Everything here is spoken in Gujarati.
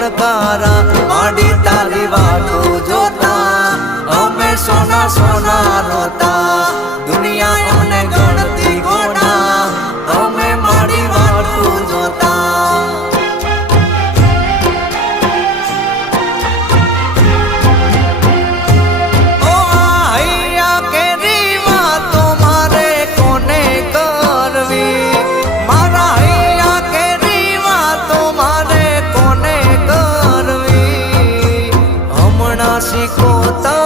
ભણકારા માડી તારી વાતો જોતા અમે સોના સોના રોતા દુનિયા અમને ગણતી ગોડા અમે માડી વાતો જોતા શીખો